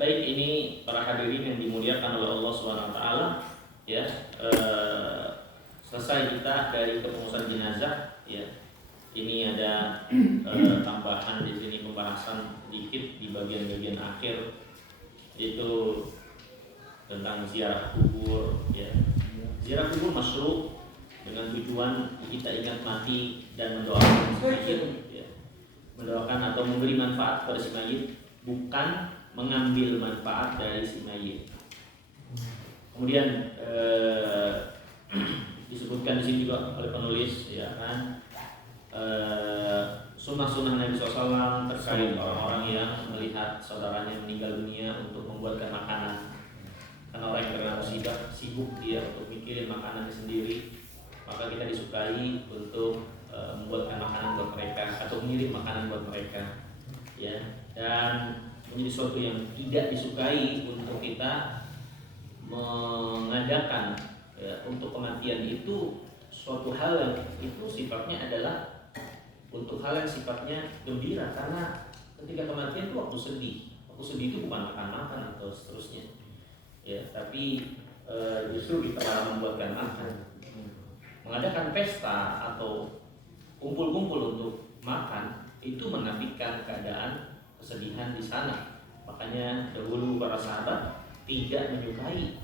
Baik, ini para hadirin yang dimuliakan oleh Allah Subhanahu wa taala, ya. Selesai kita dari kepengurusan jenazah, ya. Ini ada tambahan di sini pembahasan sedikit di bagian-bagian akhir, yaitu tentang ziarah kubur, ya. Ziarah kubur masyru' dengan tujuan kita ingat mati dan mendoakan si mayit, ya. Mendoakan atau memberi manfaat pada si mayit, bukan mengambil manfaat dari si mayit. Kemudian disebutkan di sini juga oleh penulis, ya kan, sunnah-sunnah Nabi SAW terkait orang-orang yang melihat saudaranya meninggal dunia untuk membuatkan makanan. Karena orang yang terkena musibah sibuk dia untuk mikirin makanannya sendiri, maka kita disukai untuk membuatkan makanan buat mereka atau mengirim makanan buat mereka, ya. Dan menjadi sesuatu yang tidak disukai untuk kita mengadakan, ya, untuk kematian itu suatu hal yang itu sifatnya adalah untuk hal yang sifatnya gembira, karena ketika kematian itu waktu sedih itu bukan makan-makan atau seterusnya, ya, tapi justru kita malah membuatkan makan, mengadakan pesta atau kumpul-kumpul untuk makan itu menafikan keadaan kesedihan di sana. Makanya dahulu para sahabat tidak menyukai,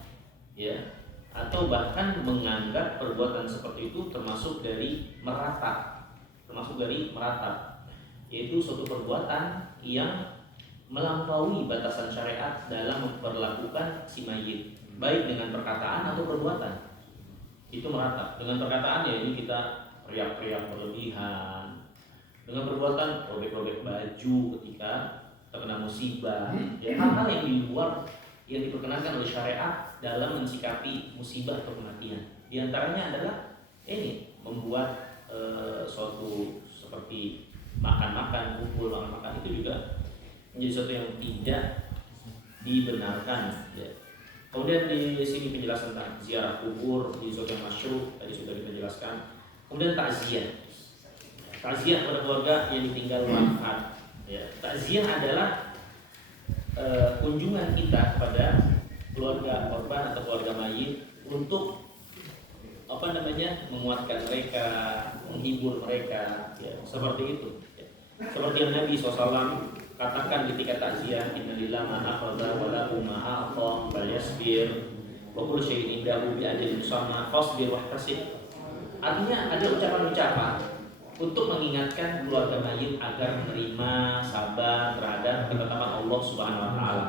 ya, atau bahkan menganggap perbuatan seperti itu termasuk dari meratap, yaitu suatu perbuatan yang melampaui batasan syariat dalam memperlakukan si mayit, baik dengan perkataan atau perbuatan. Itu meratap. Dengan perkataan, ya, ini kita teriak-teriak berlebihan. Dengan perbuatan robek-robek baju ketika terkena musibah, ya, hal-hal yang di luar yang diperkenankan oleh syariat dalam mensikapi musibah atau kematian. Di antaranya adalah ini membuat suatu seperti makan-makan, kumpul makan-makan, itu juga menjadi sesuatu yang tidak dibenarkan, ya. Kemudian di sini penjelasan tentang ziarah kubur di sesuatu yang masyru' tadi sudah kita jelaskan. Kemudian takziah pada keluarga yang ditinggal wafat, ya. Takziah adalah kunjungan kita pada keluarga korban atau keluarga mayit untuk menguatkan mereka, menghibur mereka, ya, seperti itu, ya. Seperti yang Nabi SAW katakan ketika takziah, innalillahi ma akhadha wa lahu ma a'ta falyasbir wa kullu syai'in indahu bi ajalin musamma fasbir wahtasib. Artinya ada ucapan-ucapan untuk mengingatkan keluarga mayit agar menerima, sabar terhadap ketetapan Allah Subhanahu wa taala.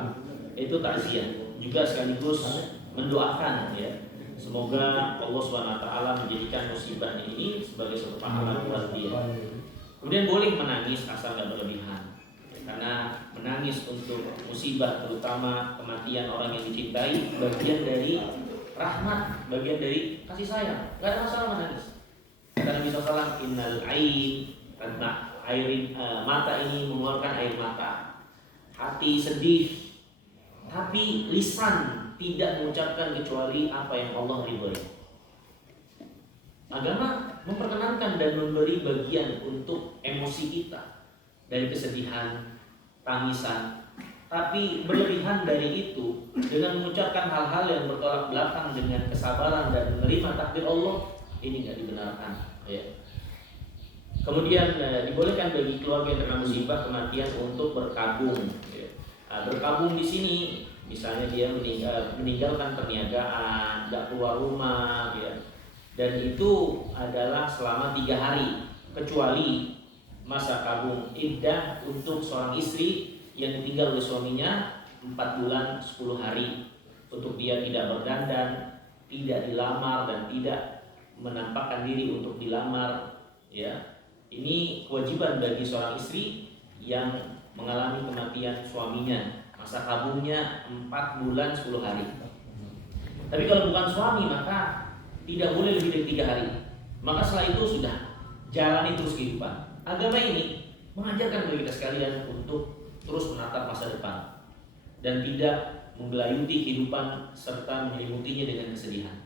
Itu takziah. Juga sekaligus mendoakan, ya, semoga Allah Subhanahu wa taala menjadikan musibah ini sebagai suatu pahala buat dia. Kemudian boleh menangis asal tidak berlebihan, karena menangis untuk musibah, terutama kematian orang yang dicintai, bagian dari rahmat, bagian dari kasih sayang. Gak ada masalah menangis. Karena Nabi SAW, innal ain, karena mata ini mengeluarkan air mata, hati sedih, tapi lisan tidak mengucapkan kecuali apa yang Allah ridhoi. Agama memperkenankan dan memberi bagian untuk emosi kita dari kesedihan, tangisan, tapi berlebihan dari itu dengan mengucapkan hal-hal yang bertolak belakang dengan kesabaran dan menerima takdir Allah, ini nggak dibenarkan, ya. Kemudian dibolehkan bagi keluarga yang terkena musibah kematian untuk berkabung, ya. Berkabung di sini misalnya dia meninggalkan perniagaan, tidak keluar rumah, ya. Dan itu adalah selama 3 hari, kecuali masa kabung iddah untuk seorang istri yang ditinggal oleh suaminya 4 bulan 10 hari, untuk dia tidak berdandan, tidak dilamar, dan tidak menampakkan diri untuk dilamar, ya. Ini kewajiban bagi seorang istri yang mengalami kematian suaminya, masa kabungnya 4 bulan 10 hari. Tapi kalau bukan suami maka tidak boleh lebih dari 3 hari. Maka setelah itu sudah jalani terus kehidupan. Agama ini mengajarkan bagi kita sekalian untuk terus menatap masa depan dan tidak menggelayuti kehidupan serta menyelimutinya dengan kesedihan.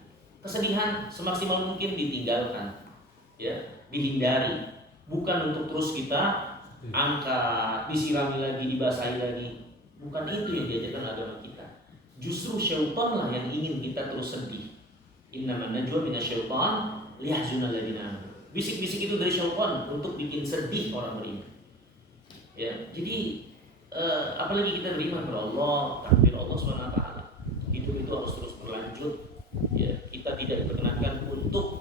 Kesedihan semaksimal mungkin ditinggalkan, ya, dihindari. Bukan untuk terus kita angkat, disirami lagi, dibasahi lagi. Bukan itu yang diajarkan agama kita. Justru syaitan lah yang ingin kita terus sedih. Innaman najwa minasyaitan liyahzunal ladzina amanu. Bisik-bisik itu dari syaitan untuk bikin sedih orang beriman. Ya, jadi apalagi kita beriman kepada Allah, takdir Allah Subhanahu wa taala. Hidup itu harus terus berlanjut. Ya, kita tidak diperkenankan untuk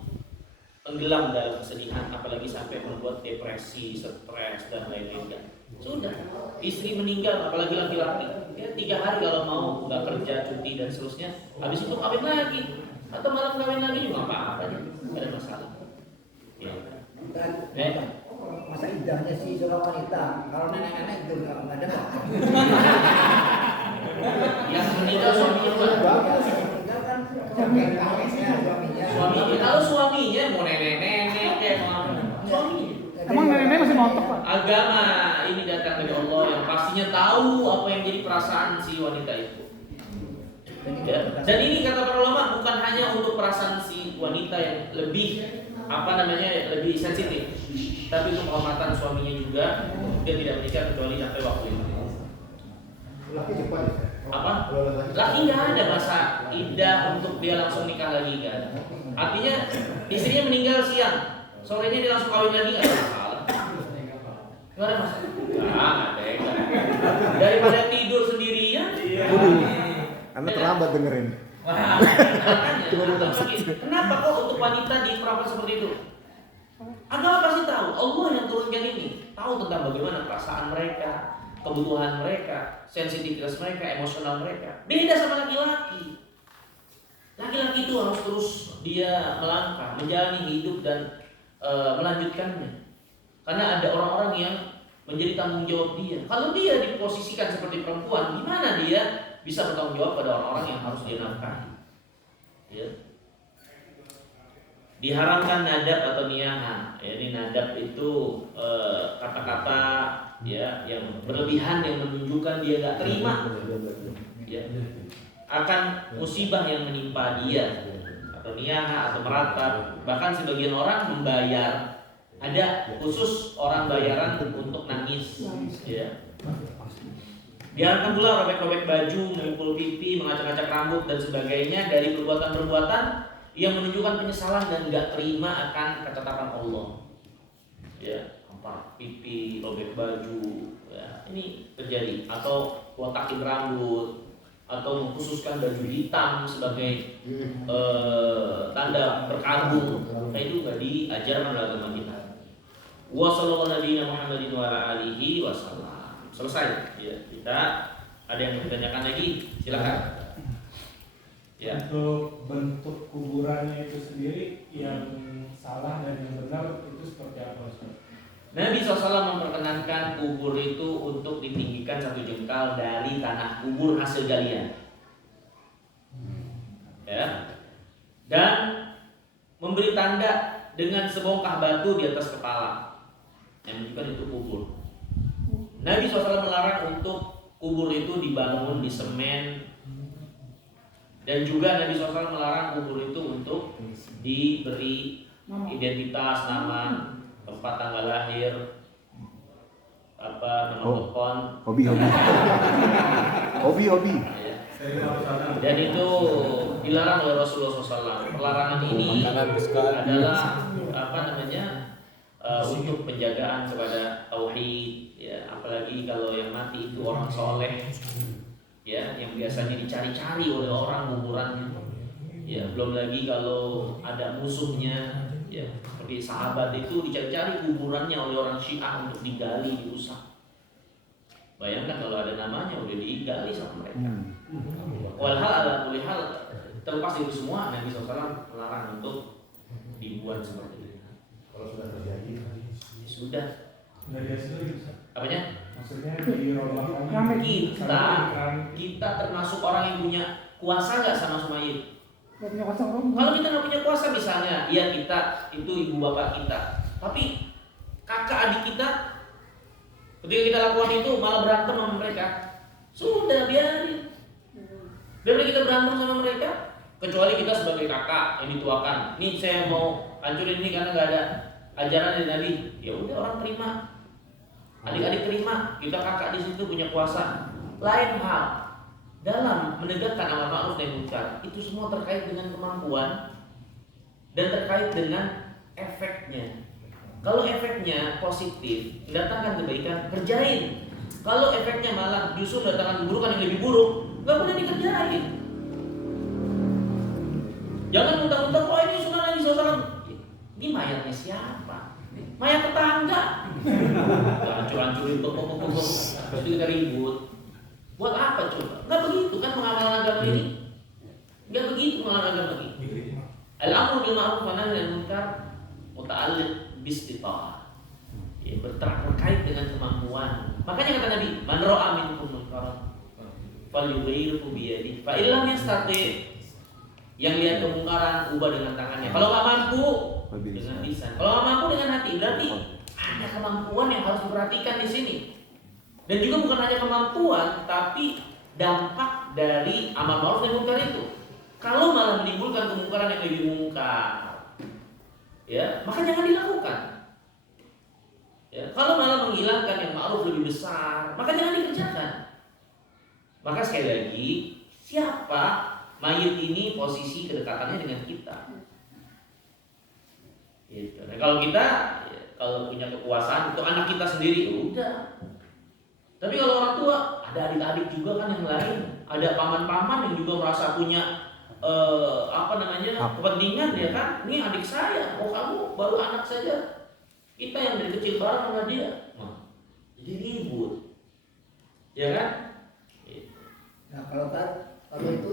tenggelam dalam kesedihan, apalagi sampai membuat depresi, stres dan lain-lain. Sudah, istri meninggal, apalagi laki-laki, ya 3 hari kalau mau nggak kerja, cuti dan seterusnya, habis itu kawin lagi, atau malam kawin lagi juga apa-apa, nggak ada masalah. Ya. Masa indahnya sih seorang wanita, kalau nenek-nenek itu nggak ada. Yang meninggal suaminya suaminya, kalau suaminya mau nenek-nenek kayak mau suaminya. Emang nenek-nenek masih nonton Pak? Agama ini datang dari Allah yang pastinya tahu apa yang jadi perasaan si wanita itu. Ya. Dan ini kata para ulama bukan hanya untuk perasaan si wanita yang lebih lebih sensitif, tapi untuk kehormatan suaminya juga, dia tidak menikah kecuali sampai waktu itu. Laki cepat ya? Apa? Laki nggak ada masa iddah untuk dia langsung nikah lagi kan? Artinya istrinya meninggal siang, sorenya dia langsung kawin lagi nggak ada masalah. Nggak ada masalah. Nggak ada. Daripada tidur sendirian. Karena terlambat dengerin. Wah, kenapa kok untuk wanita diperlakukan seperti itu? Agama pasti tahu, Allah yang turunkan ini, tahu tentang bagaimana perasaan mereka, kebutuhan mereka, sensitivitas mereka, emosional mereka. Beda sama laki-laki. Laki-laki itu harus terus dia melangkah, menjalani hidup dan melanjutkannya. Karena ada orang-orang yang menjadi tanggung jawab dia. Kalau dia diposisikan seperti perempuan, gimana dia bisa bertanggung jawab pada orang-orang yang harus dia nafkahi? Ya. Diharamkan nadab atau niyaha. Ya, ini nadab itu kata-kata ya yang berlebihan yang menunjukkan dia gak terima. Ya. Akan musibah yang menimpa dia, atau niyaha atau meratap. Bahkan sebagian orang membayar, ada khusus orang bayaran untuk nangis. Ya. Diharapkan pula robek-robek baju, memukul pipi, mengacak-acak rambut dan sebagainya dari perbuatan-perbuatan yang menunjukkan penyesalan dan gak terima akan ketetapan Allah. Ya, apa pipi, robek baju, ya, ini terjadi. Atau botakin rambut, atau mengkhususkan baju hitam sebagai tanda berkabung. Nah, itu gak diajarkan oleh agama kita. Wa sallallahu nabiyina Muhammadin wa ala alihi wasallam. Selesai. Ya, kita ada yang mau ditanyakan lagi? Silakan. Ya. Untuk bentuk kuburannya itu sendiri yang salah dan yang benar itu seperti apa Ustaz? Nabi SAW memperkenankan kubur itu untuk ditinggikan 1 jengkal dari tanah kubur hasil galian. Ya. Dan memberi tanda dengan sebongkah batu di atas kepala yang menunjukkan itu kubur. Nabi SAW melarang untuk kubur itu dibangun di semen, dan juga Nabi SAW melarang kubur itu untuk diberi identitas, nama, tempat tanggal lahir, nama telepon, Hobi. dan itu dilarang oleh Rasulullah SAW. Pelarangan ini adalah untuk penjagaan kepada tauhid, ya, apalagi kalau yang mati itu orang soleh, ya, yang biasanya dicari-cari oleh orang kuburannya, ya, belum lagi kalau ada musuhnya, ya, seperti sahabat itu dicari-cari kuburannya oleh orang Syiah untuk digali, dirusak. Bayangkan kalau ada namanya udah digali sama mereka. Walhal ala kulli hal, terlepas itu semua, Nabi SAW melarang untuk dibuat seperti itu. Kalau sudah terjadi, Sudah. Dari hasil Apanya? maksudnya di rombongan Kita termasuk orang yang punya kuasa nggak sama mayit? nggak punya kuasa. Kalau kita nggak punya kuasa misalnya, ya kita itu ibu bapak kita, tapi kakak adik kita, ketika kita lakukan itu malah berantem sama mereka, sudah biarin. Daripada kita berantem sama mereka, kecuali kita sebagai kakak yang dituakan, nih saya mau hancurin ini karena nggak ada ajaran dari Nabi, ya udah orang terima, adik-adik terima, kita kakak di situ punya kuasa, Lain hal dalam menegakkan amar ma'ruf nahi munkar, itu semua terkait dengan kemampuan dan terkait dengan efeknya. Kalau efeknya positif, mendatangkan kebaikan, kerjain. Kalau efeknya malah justru mendatangkan keburukan yang lebih buruk, nggak boleh dikerjain. Jangan mentang-mentang, oh ini sunnah Nabi SAW. Ini mayatnya siapa? Mayat tetangga. Hancur-hancurin, terus kita ribut. Buat apa coba? Nggak begitu kan pengawalan agama ini? Nggak begitu pengawalan agama ini. Al-amru bil ma'ruf wa nahy anil munkar muta'alliq bi-istita'ah. Ya, terkait dengan kemampuan. Makanya kata Nabi, man ra'a minkum munkaran falyughayyirhu bi yadihi. Fa illam yastati', yang lihat kemungkaran ubah dengan tangannya. Kalau nggak mampu dengan lisan. Kalau nggak mampu dengan hati. Berarti ada kemampuan yang harus diperhatikan di sini. Dan juga bukan hanya kemampuan, tapi dampak dari amar ma'ruf nahi munkar itu. Kalau malah menimbulkan kemungkaran yang lebih mungkar, ya, maka jangan dilakukan. Ya, kalau malah menghilangkan yang ma'ruf lebih besar, maka jangan dikerjakan. Maka sekali lagi, siapa mayit ini posisi kedekatannya dengan kita? Gitu. Nah, kalau kita, ya, kalau punya kekuasaan untuk anak kita sendiri, ya udah. Tapi kalau orang tua, ada adik-adik juga kan yang lain, ada paman-paman yang juga merasa punya kepentingan, ya kan? Ini adik saya, oh kamu baru anak saja, kita yang dari kecil bareng sama dia, jadi ribut, ya kan? Nah kalau itu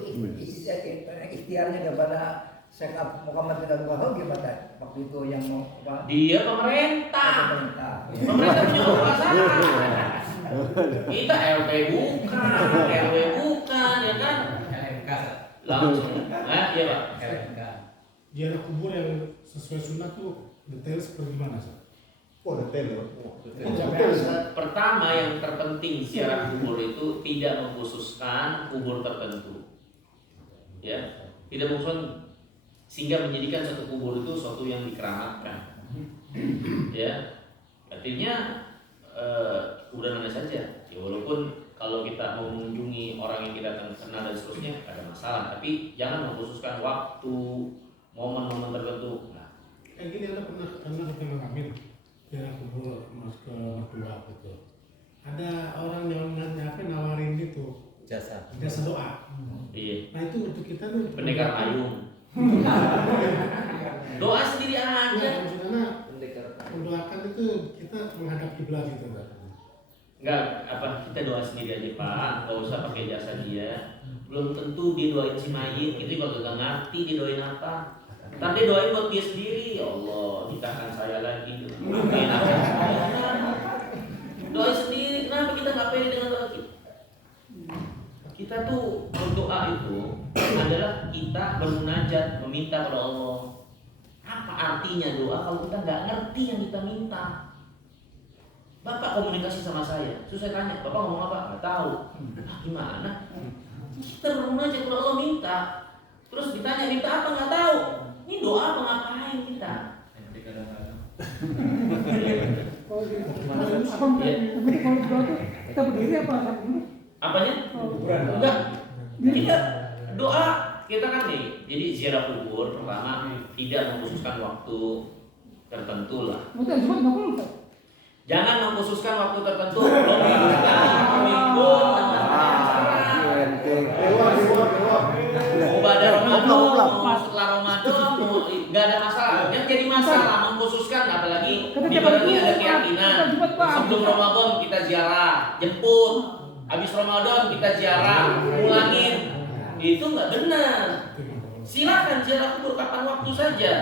ikhtiarnya kepada Syekh Muhammad bin Abdul Wahab gimana waktu itu yang mau apa? Dia pemerintah punya kekuasaan. Kita LP bukan, RW bukan, ya kan? Langsung, iya Pak. Ziarah kubur yang sesuai sunnah tuh detail seperti mana sih? Oh, detail loh. Pertama yang terpenting ziarah kubur itu tidak mengkhususkan kubur tertentu, ya, tidak mengkhususkan sehingga menjadikan satu kubur itu suatu yang dikeramatkan, ya. Artinya kuburan mana saja, ya, walaupun kalau kita mau mengunjungi orang yang kita kenal dan seterusnya ada masalah, tapi jangan mengkhususkan waktu, momen-momen tertentu. Nah, Kayak gini, Anda pernah ngalamin ziarah kubur mas ke mertua gitu. Ada orang yang nawarin gitu jasa doa. iya. Nah itu untuk kita tuh Pendekar payung. Doa sendiri aja. Maksudnya mendoakan itu kita menghadap kiblat gitu kan? Enggak, kita doa sendiri aja Pak, nggak usah pakai jasa dia. Belum tentu dia doain si mayit, itu juga gak ngerti dia doain apa. Ntar dia doain buat dia sendiri, ya Allah nikahkan saya lagi. Doain sendiri, kenapa kita nggak pede dengan doa kita? Kita tuh berdoa itu adalah kita bermunajat, meminta kepada Allah. Apa artinya doa kalau kita nggak ngerti yang kita minta? Bapak komunikasi sama saya, terus saya tanya, Bapak ngomong apa? Nggak tahu. Gimana? Kita bermunajat kepada Allah minta. Terus ditanya minta apa? Nggak tahu. Ini doa apa ngapain kita? Kita berdiri apa? Apanya? Enggak. Kita doa kita kan nih. Jadi ziarah kubur pertama tidak mengkhususkan waktu tertentu lah. Jangan mengkhususkan waktu tertentu. Minggu, pada Ramadan, setelah Ramadan, nggak ada masalah. Yang jadi masalah mengkhususkan, apalagi dibagi ada keyakinan. Sebelum Ramadan kita ziarah, jemput. Habis Ramadan kita ziarah, ulangin. Itu nggak benar. Silakan ziarah kubur kapan waktu saja.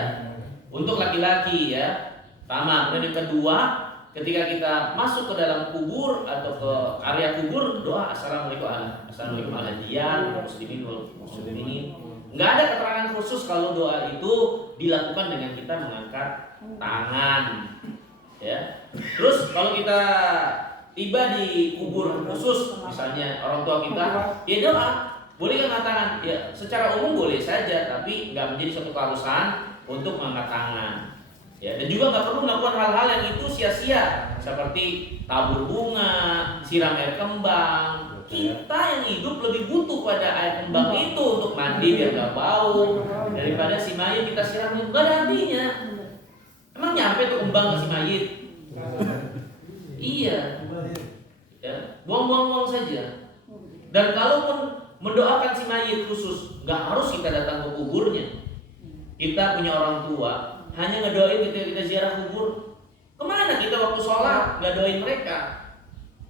Untuk laki-laki ya. Pertama, kemudian yang kedua, ketika kita masuk ke dalam kubur atau ke area kubur, doa assalamualaikum warahmatullahi muslimin. Nggak ada keterangan khusus kalau doa itu dilakukan dengan kita mengangkat tangan, ya. Terus kalau kita tiba di kubur khusus, misalnya orang tua kita, ya doa, boleh angkat tangan, ya. Secara umum boleh saja, tapi nggak menjadi suatu keharusan untuk mengangkat tangan. Ya, dan juga nggak perlu melakukan hal-hal yang itu sia-sia seperti tabur bunga, siram air kembang, Kita yang hidup lebih butuh pada air kembang itu untuk mandi biar gak bau daripada si mayit kita siram itu gak ada artinya. Emang nyampe tuh kembang ke si mayit? Iya. Ya, buang-buang saja. Dan kalaupun mendoakan si mayit khusus, nggak harus kita datang ke kuburnya. Kita punya orang tua, hanya ngedoain ketika kita ziarah kubur. Kemana kita waktu sholat nggak doain mereka?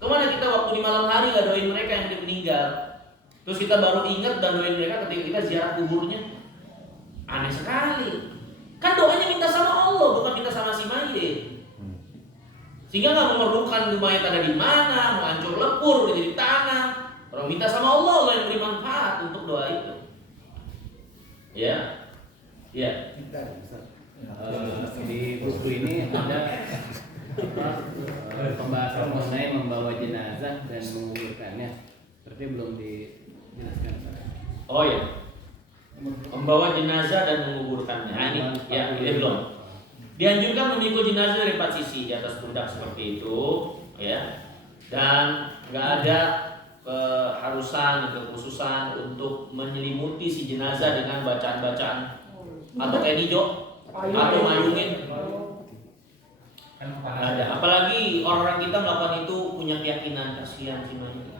Kemana kita waktu di malam hari nggak doain mereka yang meninggal? Terus kita baru ingat dan doain mereka ketika kita ziarah kuburnya. Aneh sekali. Kan doanya minta sama Allah, bukan minta sama si mayit. Sehingga nggak memerlukan mayit ada di mana, mau hancur lebur, udah jadi tanah. Orang minta sama Allah, Allah yang beri manfaat untuk doa itu. Ya, ya. Di buku ini ada pembahasan mengenai membawa jenazah dan menguburkannya. Seperti belum dijelaskan. Oh ya, membawa jenazah dan menguburkannya. Nah, ini belum. Dianjurkan memikul jenazah dari 4 sisi di atas pundak seperti itu, ya. Dan nggak ada keharusan dan kekhususan untuk menyelimuti si jenazah dengan bacaan-bacaan atau kayak hijau atau mayungin. Ada. Apalagi orang-orang kita melakukan itu punya keyakinan kasihan si mayit.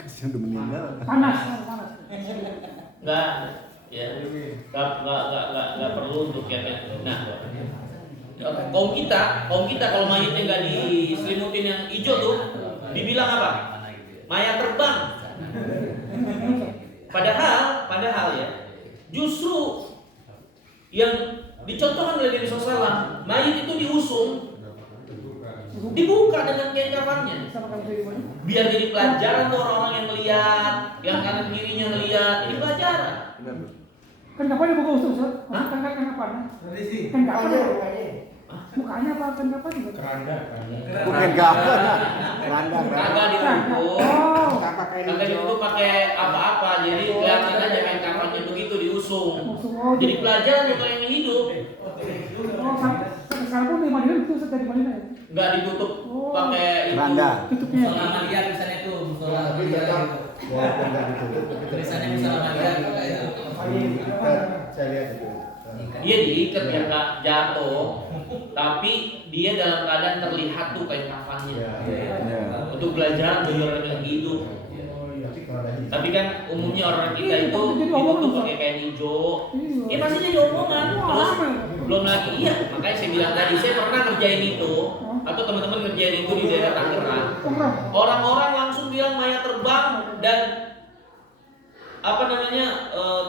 Kasihan udah meninggal. Panas. Enggak, ya. Enggak perlu untuk keyakinan. Nah, kaum kita kalau mayitnya nggak diselimutin yang hijau tuh, dibilang apa? Mayat terbang. Padahal ya, justru yang dicontohkan oleh Nabi SAW, mayit itu diusung, dibuka dengan kain kafannya, biar jadi pelajaran tuh orang-orang yang melihat, yang kanan kirinya melihat, ini pelajaran. Kan kapan dibuka usung, Ustaz? Kan kapan? Kan kapan? Mukanya apa kan kapan? Bukan gampang. Randang. Kagak ditutup. Kagak ditutup pakai apa-apa. Jadi kelihatan aja kain kafannya begitu diusung. Jadi pelajaran untuk yang hidup. Oh, sampai sekarang pun di Madinah itu Ustaz dari Madinah ya? Enggak ditutup pakai itu. Randang. Tutupnya. Musola Malian misalnya itu, musola Tapi tetap walaupun nggak ditutup. tulisannya musola Malian itu. Saya lihat itu. Dia diikat biar nggak jatuh, tapi dia dalam keadaan terlihat tuh kain kafannya. Untuk belajar bagi orang yang hidup. Tapi kan umumnya orang kita itu ditutup pakai kain hijau. Ya pasti jadi omongan. Terus belum lagi makanya saya bilang tadi saya pernah ngerjain itu atau teman-teman ngerjain itu di daerah Tangerang. Orang-orang langsung bilang mayat terbang dan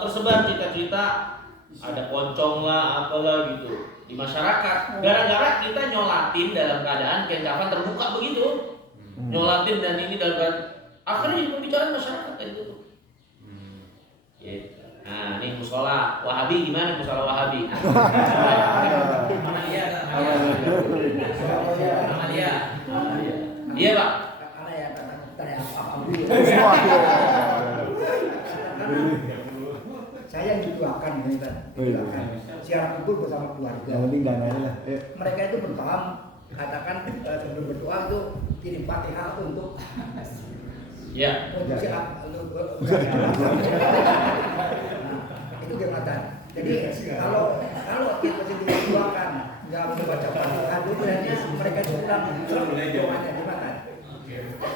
tersebar cerita-cerita ada pocong lah apalah gitu di masyarakat. Gara-gara kita nyolatin dalam keadaan kain kafan terbuka begitu. Nyolatin dan ini dalam keadaan akhirnya jadi pembicaraan masyarakat kayak gitu. Gitu. Nah, ini musola Wahabi gimana musola Wahabi? Amalia. Iya, Pak. Karena ya apa saya dituakan siaran kubur bersama keluarga. Yang penting dananya lah. Mereka itu berpaham katakan sebelum berdoa itu kirim Fatihah untuk Ya. Itu gimana? Jadi kalau kita sendiri dituakan nggak membaca Fatihah itu berarti mereka itu kurang doanya gimana?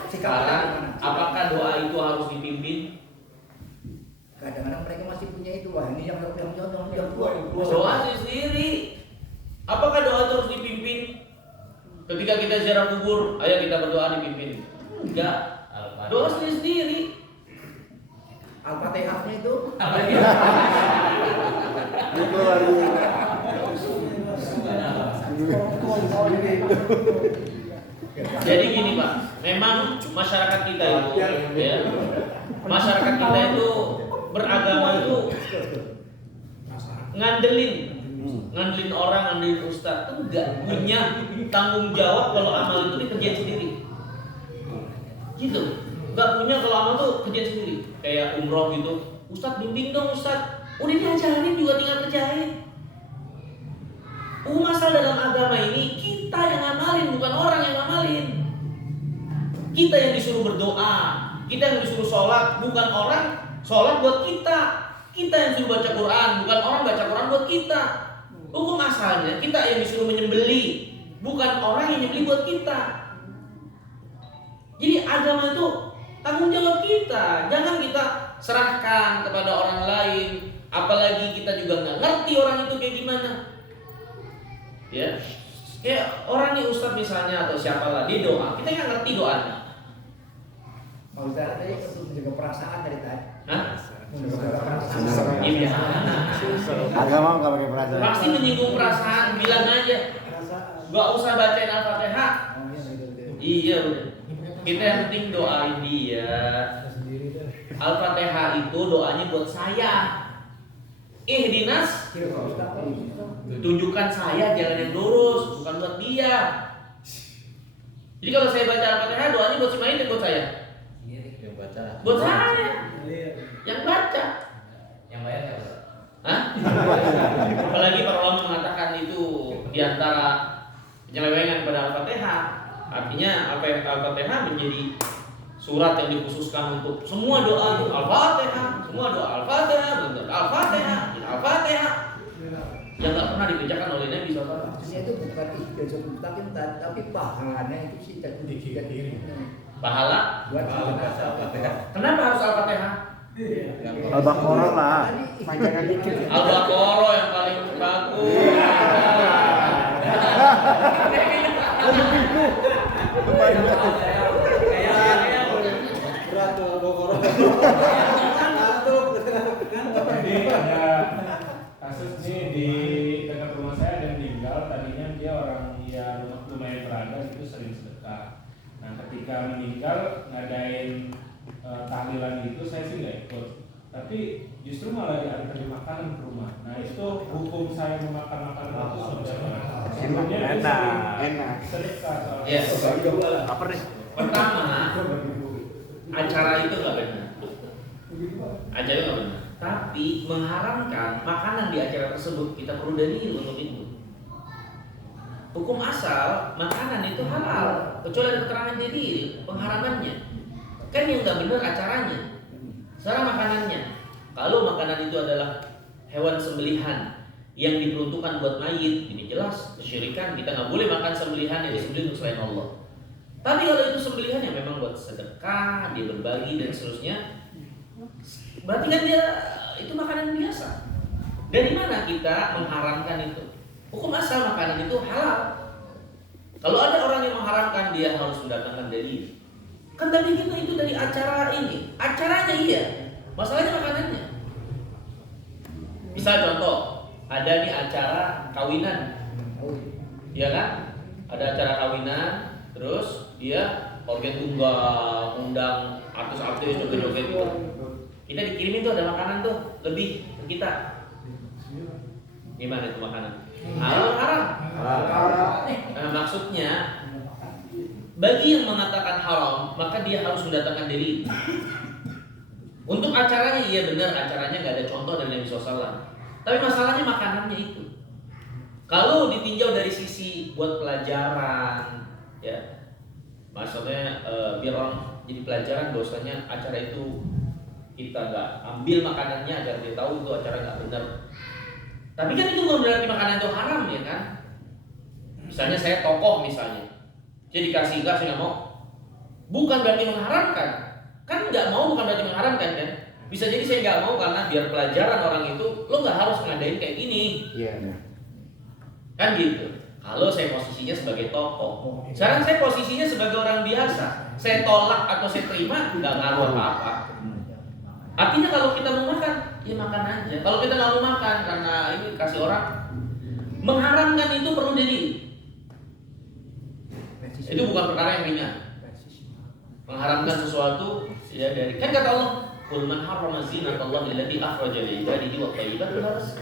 Sekarang apakah doa itu harus dipimpin? Kadang-kadang mereka masih punya itu, wah ini yang kuat. Doa sendiri. Apakah doa itu harus dipimpin? Ketika kita ziarah kubur, ayo kita berdoa dipimpin. Enggak. Doa sendiri. Al-Fatihahnya itu Itu lagi. Jadi gini Pak, memang masyarakat kita itu, ya, masyarakat kita itu beragama itu ngandelin orang, ngandelin ustadz, enggak punya tanggung jawab kalau amal itu dikerjain sendiri. Gitu. Enggak punya kalau amal tuh kerjain sendiri. Kayak umroh gitu. Ustadz bimbing dong Ustadz. Udah diajarin juga tinggal kerjain. Masalah dalam agama ini kita yang ngamalin bukan orang yang ngamalin. Kita yang disuruh berdoa. Kita yang disuruh sholat, bukan orang sholat buat kita. Kita yang disuruh baca Quran, bukan orang baca Quran buat kita. Hukum asalnya kita yang disuruh menyembeli, bukan orang yang nyembeli buat kita. Jadi agama itu tanggung jawab kita. Jangan kita serahkan kepada orang lain. Apalagi kita juga nggak ngerti orang itu kayak gimana. Ya, kayak orang nih ustadz misalnya atau siapalah dia doa, kita nggak ngerti doanya. Kalau Ustaz tadi untuk menjaga perasaan dari tadi. Hah? Menjaga perasaan. Iya. Agama nggak pakai perasaan. Pasti menyinggung perasaan, bilang aja. Gak usah bacain Al-Fatihah. Oh iya gitu. Iya udah. Kita yang penting doain dia. Al-Fatihah itu doanya buat saya. Ihdinas, tunjukkan saya jalan yang lurus, bukan buat dia. Jadi kalau saya baca Al-Fatihah doanya buat si Main dan buat saya. Yang baca. Buat saya. Yang baca. Yang bayar ya. Hah? Apalagi para ulama mengatakan itu diantara penyelewengan pada Al-Fatihah. Artinya Al-Fatihah menjadi surat yang dikhususkan untuk semua doa Al-Fatihah, semua doa Al-Fatihah, bentuk Al-Fatihah, Al-Fatihah yang nggak pernah dikerjakan oleh Nabi SAW. Maksudnya itu bukan ikhtiar mustaqim tapi pahalanya itu sih tidak Dikiri. Pahala. Buat Baca Al-Fatihah. Kenapa harus Al-Fatihah? Al-Baqarah lah. Panjangan dikit. Al-Baqarah yang paling bagus. Berat tuh Al-Baqarah. Jadi ada kasus nih di dekat rumah saya ada yang meninggal. Tadinya dia orang yang lumayan berada itu sering sedekah. Nah ketika meninggal ngadain tahlilan itu saya sih nggak ikut. Tapi justru malah diantarin makanan ke rumah. Nah itu hukum saya memakan makanan itu saudara. Sebelumnya itu Enak. sedekah soalnya. Yes. Apa nih? Pertama, acara itu nggak benar. Acara itu nggak benar. Tapi mengharamkan makanan di acara tersebut kita perlu dalil untuk itu. Hukum asal makanan itu halal kecuali ada keterangan jadi pengharamannya. Kan yang nggak benar acaranya. Sekarang makanannya. Kalau makanan itu adalah hewan sembelihan yang diperuntukkan buat mayit, ini jelas kesyirikan. Kita nggak boleh makan sembelihan yang disembelih untuk selain Allah. Tapi kalau itu sembelihan yang memang buat sedekah, dia berbagi dan seterusnya, berarti kan dia itu makanan biasa. Dari mana kita mengharamkan itu? Hukum asal makanan itu halal. Kalau ada orang yang mengharamkan, dia harus mendatangkan dalil. Kan tadi kita itu dari acara ini, acaranya iya, masalahnya makanannya. Misal contoh, ada nih acara kawinan, ya kan? Ada acara kawinan, terus dia organ tunggal, undang artis-artis joget-joget itu. Kita dikirimin tuh ada makanan tuh lebih ke kita. Gimana itu makanan? Halal haram? Nah, maksudnya bagi yang mengatakan haram, maka dia harus mendatangkan diri. Untuk acaranya, iya benar acaranya nggak ada contoh dari Nabi SAW. Tapi masalahnya makanannya itu. Kalau ditinjau dari sisi buat pelajaran, ya, maksudnya biar orang jadi pelajaran bahwasanya acara itu kita nggak ambil makanannya agar dia tahu itu acara nggak benar. Tapi kan itu bukan berarti makanan itu haram ya kan? Misalnya saya tokoh misalnya. Jadi dikasih enggak, saya nggak mau. Bukan berarti mengharamkan. Kan nggak mau bukan berarti mengharamkan kan? Bisa jadi saya nggak mau karena biar pelajaran orang itu, lo nggak harus ngadain kayak gini. Iya. Kan gitu. Kalau saya posisinya sebagai tokoh. Sekarang saya posisinya sebagai orang biasa. Saya tolak atau saya terima nggak ngaruh apa-apa. Artinya kalau kita mau makan, ya makan aja. Kalau kita nggak mau makan karena ini kasih orang, mengharamkan itu perlu dalil. Itu bukan perkara yang ringan. Mengharamkan sesuatu ya dari kan kata Allah, "Qul man harrama zinatallahi allati akhraja li ibadihi wa thayyibatil rizq."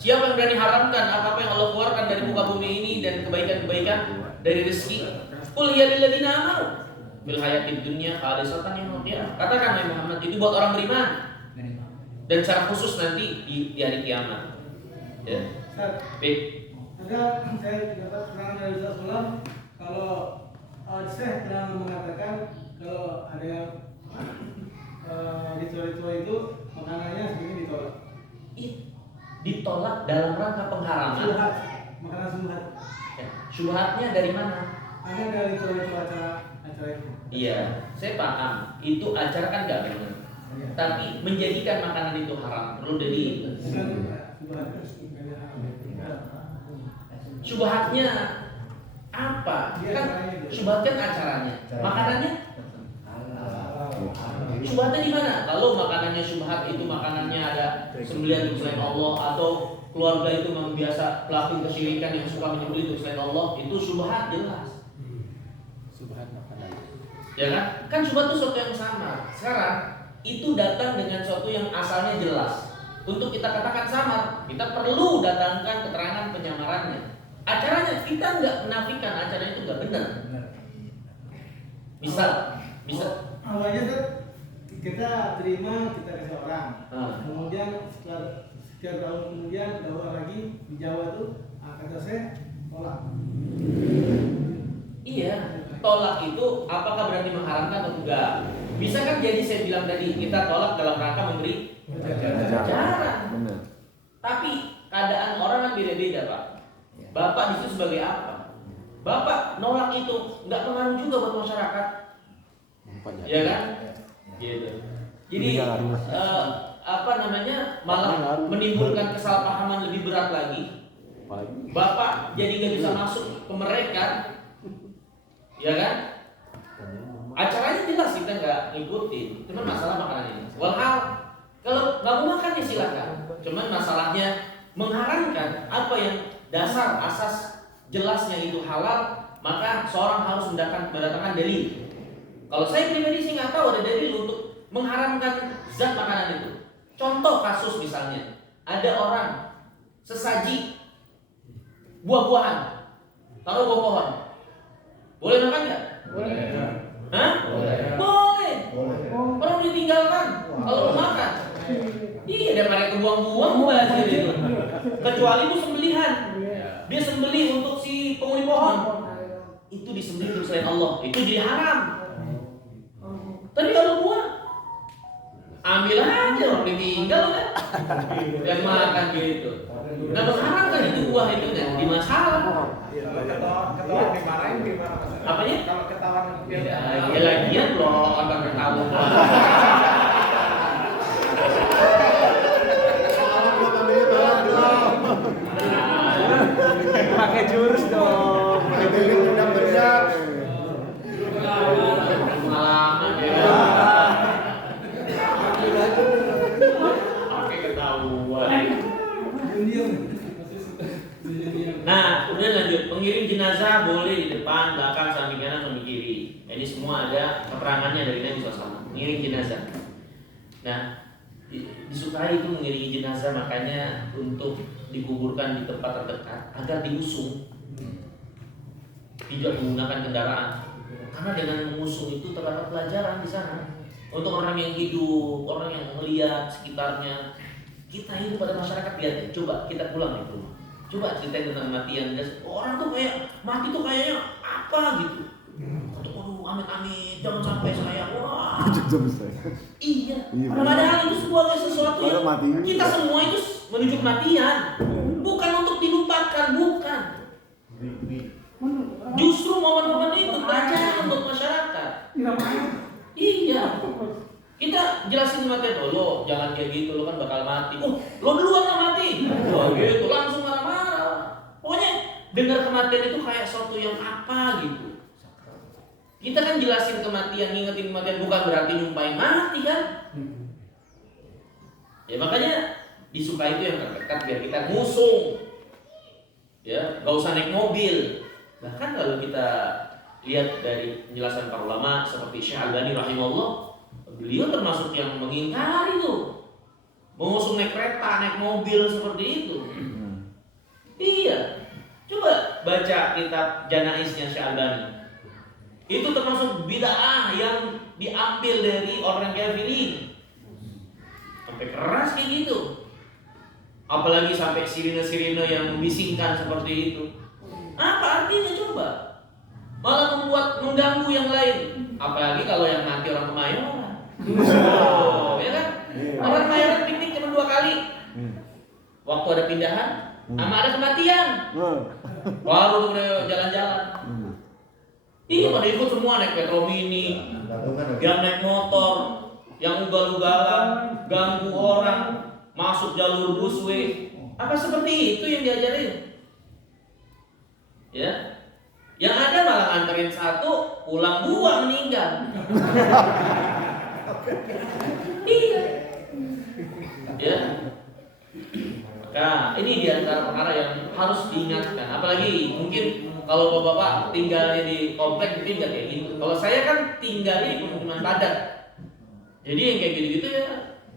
Siapa yang berani haramkan apa-apa yang Allah keluarkan dari muka bumi ini dan kebaikan-kebaikan dari rezeki? Qul ya lil ladzina amanu bil hayatid dunya khalisatan yaumil qiyamah. Katakan wahai Muhammad, itu buat orang beriman. Dan secara khusus nanti di hari kiamat. Ya. Baik. Ada saya dapat keterangan dari Ustaz Sulam kalau Syekh pernah mengatakan kalau ada yang ritual-ritual itu makanannya sebenarnya ditolak. Ditolak dalam rangka pengharaman. Subhat, makanan subhat. Ya, syubhatnya dari mana? Ada dari ritual-ritual acara itu. Iya, saya paham. Itu acara kan nggak benar. Iya. Tapi menjadikan makanan itu haram perlu dari Subhat. syubhatnya apa? Iya, Kan acaranya itu. syubhat kan acaranya. Makanannya syubhatnya di mana? Kalau makanannya syubhat itu makanannya ada sembelihan untuk selain Allah atau keluarga itu memang biasa pelaku kesyirikan yang suka menyembelih untuk selain Allah, itu syubhat jelas. Subhan makanan. Ya kan? Kan syubhat itu sesuatu yang sama. Sekarang itu datang dengan sesuatu yang asalnya jelas. Untuk kita katakan samar, kita perlu datangkan keterangan penyamarannya. Acaranya kita nggak menafikan acara itu nggak benar. Misal, Awalnya kan kita terima, kita kasih orang. Ah. Kemudian setelah sekian tahun kemudian dakwah lagi di Jawa tuh, kata saya tolak. iya, tolak itu apakah berarti mengharamkan atau enggak? Bisa kan jadi saya bilang tadi kita tolak dalam rangka memberi ajaran. Benar. Tapi keadaan orang kan beda-beda, Pak. Bapak di situ sebagai apa? Bapak nolak itu nggak pengaruh juga buat masyarakat, ya kan? Gitu. Jadi apa namanya malah menimbulkan kesalahpahaman lebih berat lagi. Bapak jadi nggak bisa masuk ke mereka, ya kan? Acaranya jelas kita nggak ngikutin, cuman masalah makanan ini. Walhal kalau nggak mau makan ya silakan. Cuman masalahnya mengharamkan apa yang dasar asas jelasnya itu halal, maka seorang harus mendatangkan dalil. Kalau saya pribadi sih nggak tahu ada dalil untuk mengharamkan zat makanan itu. Contoh kasus misalnya, ada orang sesaji buah-buahan, taruh buah pohon, boleh makan nggak? Boleh. Hah? Boleh. Orang ditinggalkan kalau mau makan. Iya, daripada kebuang-buang bazir itu. Kecuali itu sembelihan. Dia sembelih untuk si penghuni pohon. Itu disembelih untuk selain Allah. Itu jadi haram. Tapi kalau buah, ambil aja orang ditinggal kan. Yang makan gitu. Nah, mengharamkan itu buah itu kan di masalah. Ketahuan dimarahin gimana Mas? Apanya? Kalau ketahuan Ya lagian loh orang ketahuan. pakai jurus dong. Benar-benar. Pengalaman ya. Oke ketahuan. Nah, kemudian lanjut. Pengiring jenazah boleh di depan, belakang, samping kanan, samping kiri. Jadi semua ada keterangannya dari Nabi SAW. Mengiring jenazah. Nah, disukai itu mengiringi jenazah, makanya untuk dikuburkan di tempat terdekat agar diusung, tidak menggunakan kendaraan. Karena dengan mengusung itu terdapat pelajaran di sana untuk orang yang hidup, orang yang melihat sekitarnya. Kita hidup pada masyarakat, lihat ya. Coba kita pulang itu, coba ceritain tentang kematian. Orang tuh kayak mati tuh kayaknya apa gitu. Aduh, amit-amit, jangan sampai saya. Wah. Iya. Padahal itu sesuatu yang kita semua itu menuju kematian, bukan untuk dilupakan, bukan. Justru momen-momen itu pelajaran untuk masyarakat. Iya. Kita jelasin kematian, lo jangan kayak gitu, lo kan bakal mati. Lo duluan lah mati. Wah gitu, langsung marah-marah. Pokoknya dengar kematian itu kayak sesuatu yang apa gitu. Kita kan jelasin kematian, ngingetin kematian bukan berarti nyumpahin mati kan? Ya makanya disukai itu yang terdekat biar kita ngusung. Ya, gak usah naik mobil. Bahkan kalau kita lihat dari penjelasan para ulama seperti Syekh Al-Albani rahimahullah, beliau termasuk yang mengingkari itu mengusung naik kereta, naik mobil seperti itu. Iya. Coba baca kitab Janaisnya Syekh Al-Albani. Itu termasuk bid'ah yang diambil dari orang kafirin. Sampai keras kayak gitu. Apalagi sampai sirine-sirine yang membisingkan seperti itu. Apa artinya coba? Malah membuat mengganggu yang lain. Apalagi kalau yang mati orang Kemayoran. Oh, ya kan? Orang kelahiran piknik cuma 2 kali. Waktu ada pindahan, sama ada kematian. Baru udah jalan-jalan. Iya, pada ikut semua naik Metro Mini, yang naik motor, yang ugal-ugalan, ganggu orang, masuk jalur busway. Apa seperti itu yang diajarin? Ya, yang ada malah anterin satu, pulang 2 meninggal. Iya. Ya. Maka ini diantara perkara yang harus diingatkan. Apalagi mungkin kalau bapak-bapak tinggalnya di komplek mungkin nggak kayak gitu. Kalau saya kan tinggalnya di pemukiman padat. Jadi yang kayak gitu-gitu ya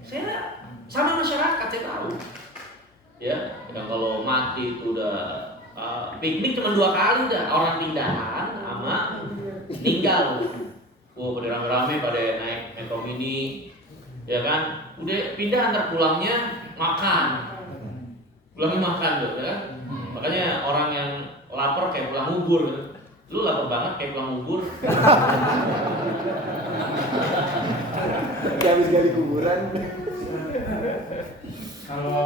saya sama masyarakat saya tahu. Ya, kalau mati itu udah piknik cuma 2 kali udah orang pindahan sama tinggal. Pada rame-rame pada naik Metro Mini, ya kan? Udah pindah antar pulangnya makan. Pulangnya makan tuh, ya kan? Makanya orang yang lapar kayak pulang ngubur gitu. Lu lapar banget kayak pulang ngubur. Kayak habis gali kuburan. Kalau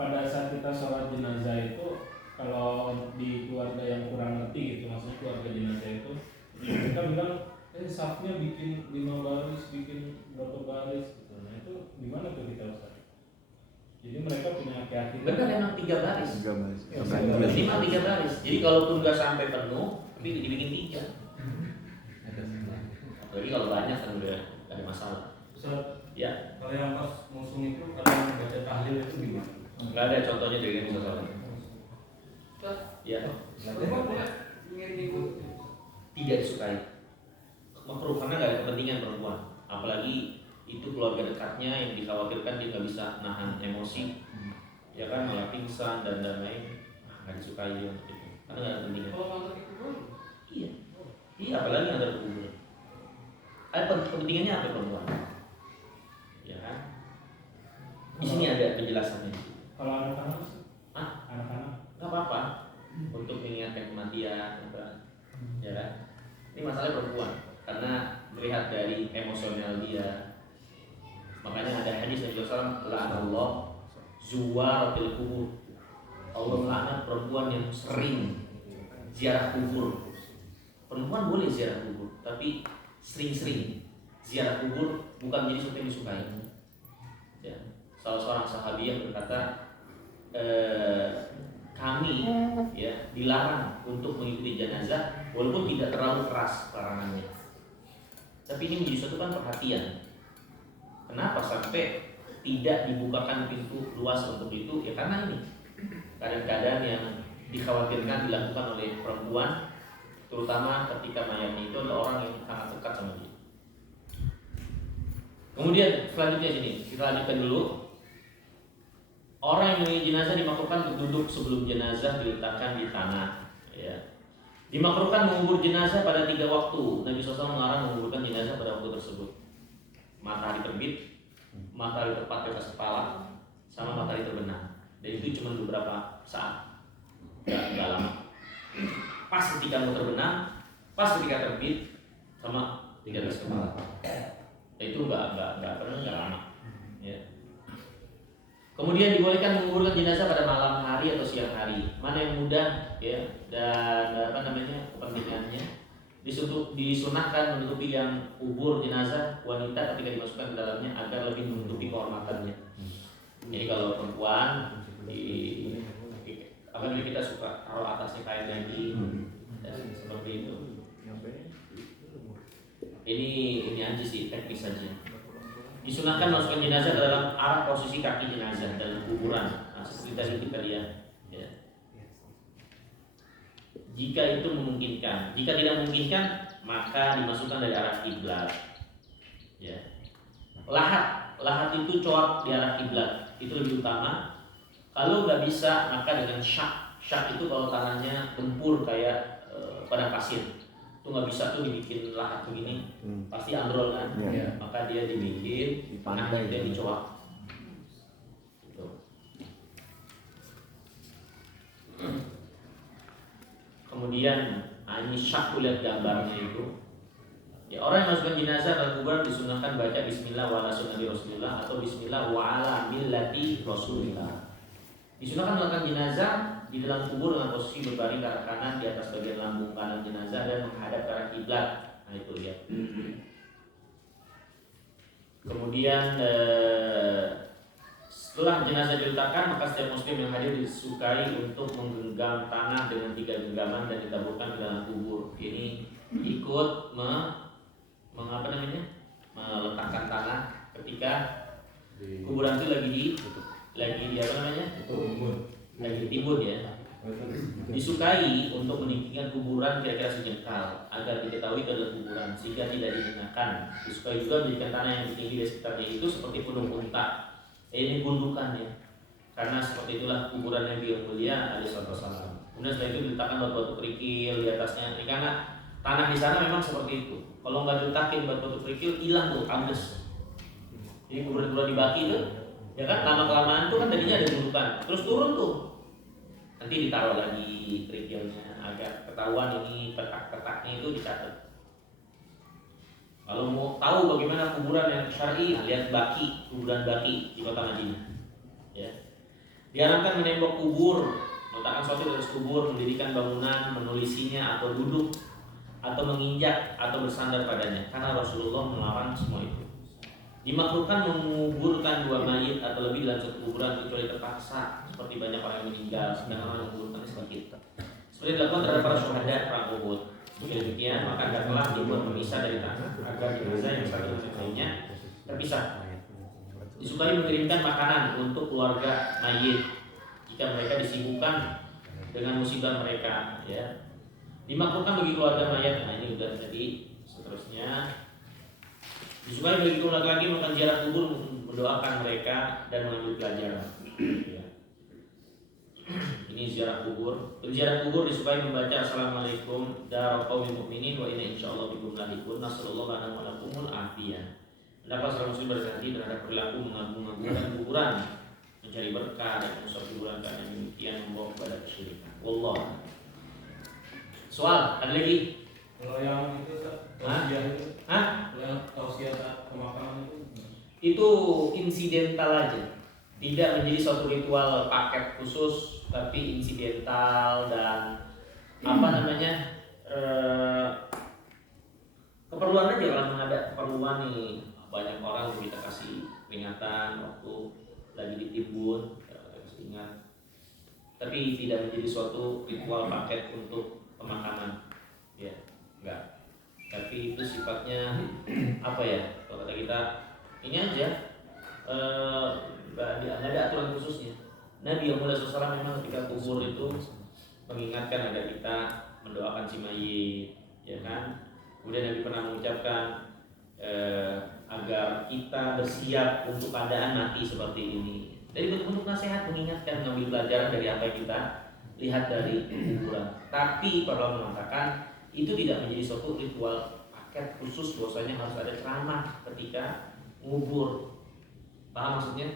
pada saat kita sholat jenazah itu, kalau di keluarga yang kurang ngerti gitu, maksudnya keluarga jenazah itu, kita bilang, safnya bikin 5 baris, bikin berapa baris gitu. Nah itu gimana tuh kita Ustaz? Jadi mereka punya keyakinan. Benar emang 3 baris. 5 3 baris. Jadi kalaupun nggak sampai penuh, tapi dibikin 3. Jadi kalau banyak kan udah nggak ada masalah. Ustaz, Ya. kalau yang pas musuh itu kadang baca tahlil itu gimana? Nggak ada contohnya dari yang bisa. Ya. Tidak disukai. Makruh karena nggak ada kepentingan perempuan. Apalagi itu keluarga dekatnya yang dikhawatirkan dia nggak bisa nahan emosi, ya kan, ya pingsan dan lain, nggak disukai dia untuk itu. Karena nggak ada kepentingan. Kalau ngantar ke kuburan? Iya. Iya, apalagi ngantar ke kuburan. Ada kepentingannya apa perempuan? Ya kan? Di sini ada penjelasannya. Kalau anak-anak, anak-anak Nggak apa-apa untuk mengingatkan kematian, ya kan? Ini masalah perempuan karena melihat dari emosional dia. Makanya ada hadis Nabi SAW, la'anallah zuwaratil kubur. Allah melaknat perempuan yang sering ziarah kubur. Perempuan boleh ziarah kubur, tapi sering-sering ziarah kubur bukan menjadi sesuatu yang disukai. Ya. Salah seorang sahabiah berkata, kami ya dilarang untuk mengikuti jenazah walaupun tidak terlalu keras larangannya. Tapi ini menjadi suatu kan perhatian. Kenapa sampai tidak dibukakan pintu luas untuk itu? Ya karena ini keadaan-keadaan yang dikhawatirkan dilakukan oleh perempuan, terutama ketika mayatnya itu adalah orang yang sangat dekat sama dia. Kemudian selanjutnya sini kita lanjutkan dulu. Orang yang memiliki jenazah dimakruhkan untuk duduk sebelum jenazah diletakkan di tanah. Ya. Dimakruhkan mengubur jenazah pada 3 waktu. Nabi SAW melarang menguburkan jenazah pada waktu tersebut. Matahari terbit, matahari tepat di atas kepala, sama matahari terbenam. Dan itu cuma beberapa saat, nggak lama. Pas ketika mau terbenam, pas ketika terbit, sama di atas kepala. Itu nggak lama. Ya. Kemudian dibolehkan menguburkan jenazah pada malam hari atau siang hari. Mana yang mudah ya dan kepentingannya. Disunahkan menutupi yang kubur jenazah wanita ketika dimasukkan ke dalamnya agar lebih menutupi kehormatannya. Jadi kalau perempuan apalagi kita suka taruh atasnya kain lagi seperti itu. Ini aja sih teknis saja. Disunahkan masukkan jenazah ke dalam arah posisi kaki jenazah dalam kuburan. Nah, seperti tadi kita lihat. Ya. Jika itu memungkinkan, jika tidak memungkinkan, maka dimasukkan dari arah kiblat. Ya. Lahat itu coak di arah kiblat, itu lebih utama. Kalau nggak bisa, maka dengan syak. Syak itu kalau tanahnya gempur kayak padang pasir. Itu nggak bisa tuh dibikin lahat begini, pasti ambrol kan, ya. Maka dia dibikin tanahnya dia dicoak. Gitu. Kemudian ini syak, lihat gambarnya itu Ya, orang yang masukkan jenazah dalam kuburan disunahkan baca Bismillah wa ala sunnati Rasulillah atau Bismillah wa ala millati Rasulillah. Disunahkan melakukan jenazah di dalam kubur dengan posisi berbaring ke arah kanan di atas bagian lambung kanan jenazah dan menghadap ke arah kiblat. Nah itu dia. Kemudian setelah jenazah diletakkan, maka setiap muslim yang hadir disukai untuk menggenggam tanah dengan 3 genggaman dan ditaburkan ke dalam kubur. Ini ikut meletakkan tanah ketika kuburan itu lagi ditimbun ya. Disukai untuk meninggikan kuburan kira-kira sejengkal agar diketahui itu adalah kuburan sehingga tidak dihinakan. Disukai juga menjadikan tanah yang tinggi di sekitarnya itu seperti penuh unta. Ini gundukan ya, karena seperti itulah kuburan Nabi yang mulia alaihissalam. Kemudian setelah itu diletakkan batu-batu kerikil di atasnya. Ini karena tanah di sana memang seperti itu. Kalau nggak diletakin batu-batu kerikil hilang tuh, ambles. Jadi kuburan-kuburan dibagi tuh, ya kan lama-kelamaan tuh kan tadinya ada gundukan, terus turun tuh. Nanti ditaruh lagi kerikilnya agar ketahuan ini petak-petaknya itu dicatat. Kalau mau tahu bagaimana kuburan yang syar'i, lihat Baqi, kuburan Baqi di kota Madinah. Ya. Diharapkan menembok kubur, meletakkan sesuatu di atas kubur, mendirikan bangunan, menulisinya atau duduk atau menginjak atau bersandar padanya, karena Rasulullah melarang semua itu. Dimakruhkan menguburkan 2 mayit atau lebih dalam satu kuburan kecuali terpaksa, seperti banyak orang yang meninggal, sedangkan orang yang menguburkan sedikit. Seperti dilakukan terhadap para syuhada perang Uhud. Demikian maka hendaklah dibuat pemisah dari tanah agar jenazah yang satu dengan lainnya terpisah. Disukai mengirimkan makanan untuk keluarga mayit jika mereka disibukkan dengan musibah mereka. Ya. Dimakruhkan bagi keluarga mayat. Nah ini udah jadi seterusnya. Disukai bagi keluarga lagi melakukan ziarah kubur, mendoakan mereka dan mengambil pelajaran. Ya. Ini ziarah kubur. Berziarah kubur disukai membaca Assalamualaikum darul qaumil mukminin wa inna insyaallah bikum lahiqun nasallallahu lana wa lakumul afiyah. Hendaklah seorang muslim berhati terhadap perilaku mengagung-agungkan kuburan, mencari berkah dan mengusap kuburan karena demikian membawa kepada kesyirikan. Wallah. Soal ada lagi? Kalau yang itu tausiah itu, yang tausiah pemakaman itu insidental aja. Tidak menjadi suatu ritual paket khusus, tapi insidental dan keperluan aja. Kalau memang ada keperluan nih, banyak orang kita kasih peringatan waktu lagi ditimbun, kita kasih ingat. Tapi tidak menjadi suatu ritual paket untuk pemakaman, ya, enggak. Tapi itu sifatnya apa ya? Kalau kata kita ini aja. Nggak ada aturan khususnya. Nabi yang mulia SAW memang ketika kubur itu mengingatkan agar kita mendoakan si mayit, ya kan? Kemudian Nabi pernah mengucapkan agar kita bersiap untuk keadaan mati seperti ini. Dari bentuk nasihat mengingatkan, mengambil pelajaran dari apa yang kita lihat dari kuburan. Tapi para mengatakan itu tidak menjadi suatu ritual paket khusus, bahwasanya harus ada ceramah ketika ngubur. Paham maksudnya?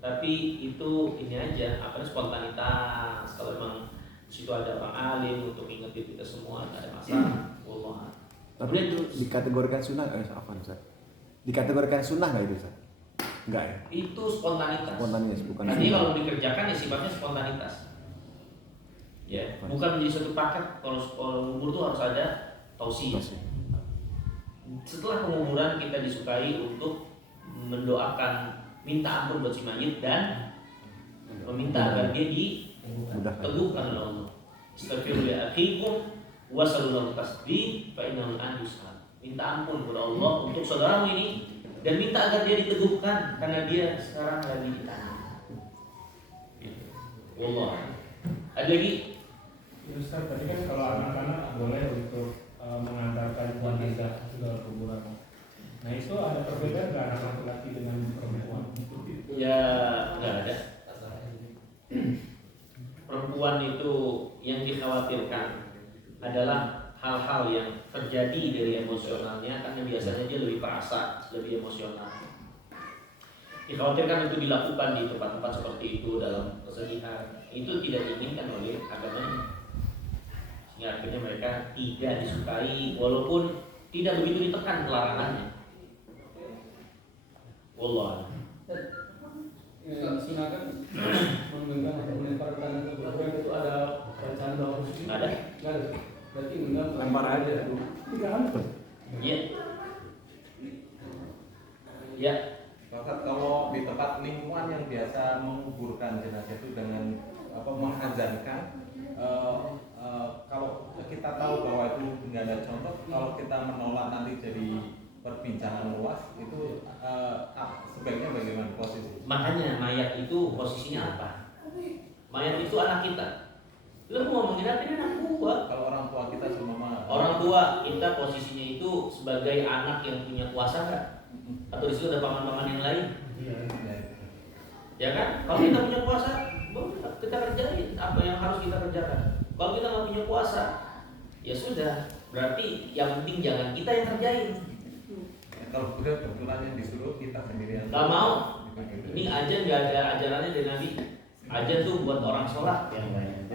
Tapi itu ini aja, spontanitas. Kalau memang di situ ada orang alim untuk ingetin kita semua, nggak ada masalah. Wallah. Tapi itu dikategorikan sunnah apa Ustaz? Dikategorikan sunnah nggak itu Ustaz? Enggak ya? Itu spontanitas. Spontanitas bukan. Jadi kalau dikerjakan ya sifatnya spontanitas. Ya, bukan menjadi suatu paket. Kalau ngubur itu harus ada tausiah. Setelah penguburan kita disukai untuk mendoakan, minta ampun buat si mayit dan meminta agar dia diteguhkan oleh Allah. Astaghfiru li akhikum wa sallallahu tasbih fa innahu an yusal. Minta ampun kepada Allah untuk saudaramu ini dan minta agar dia diteguhkan karena dia sekarang lagi ditahan. Wallah. Ada lagi? Ustaz, tadi kan kalau anak-anak boleh untuk mengantarkan jenazah ke kuburan. Nah itu ada perbedaan nggak anak laki-laki dengan perempuan? Ya nggak ada. Perempuan itu yang dikhawatirkan adalah hal-hal yang terjadi dari emosionalnya, karena biasanya dia lebih perasa, lebih emosional. Dikhawatirkan itu dilakukan di tempat-tempat seperti itu dalam kesedihan. Itu tidak diinginkan oleh agamanya. Sehingga akhirnya mereka tidak disukai, walaupun tidak begitu ditekan pelarangannya. Wallah. Sunnah kan menggenggam atau melemparkan ke kuburan itu ada bacaan doa khusus? Nggak ada. Nggak ada. Berarti menggenggam Lempar aja. 3 kali. Iya. Ya. Bapak, kalau di tempat lingkungan yang biasa menguburkan jenazah itu dengan mengazankan, kalau kita tahu bahwa itu nggak ada contoh, kalau kita menolak nanti jadi perbincangan luas, itu sebaiknya bagaimana posisi? Makanya mayat itu posisinya apa? Mayat itu anak kita. Lu ngomongin apa, ini anak gua. Kalau orang tua kita semua Orang tua kita posisinya itu sebagai anak yang punya kuasa nggak? Atau di situ ada paman-paman yang lain? Ya kan? Kalau kita punya kuasa, kita kerjain apa yang harus kita kerjakan. Kalau kita nggak punya kuasa, ya sudah. Berarti yang penting jangan kita yang kerjain. Kalau udah kebetulan yang disuruh kita sendirian. Gak mau. Ini ajan nggak ada ajarannya dari Nabi. Ajan tuh buat orang sholat yang lain.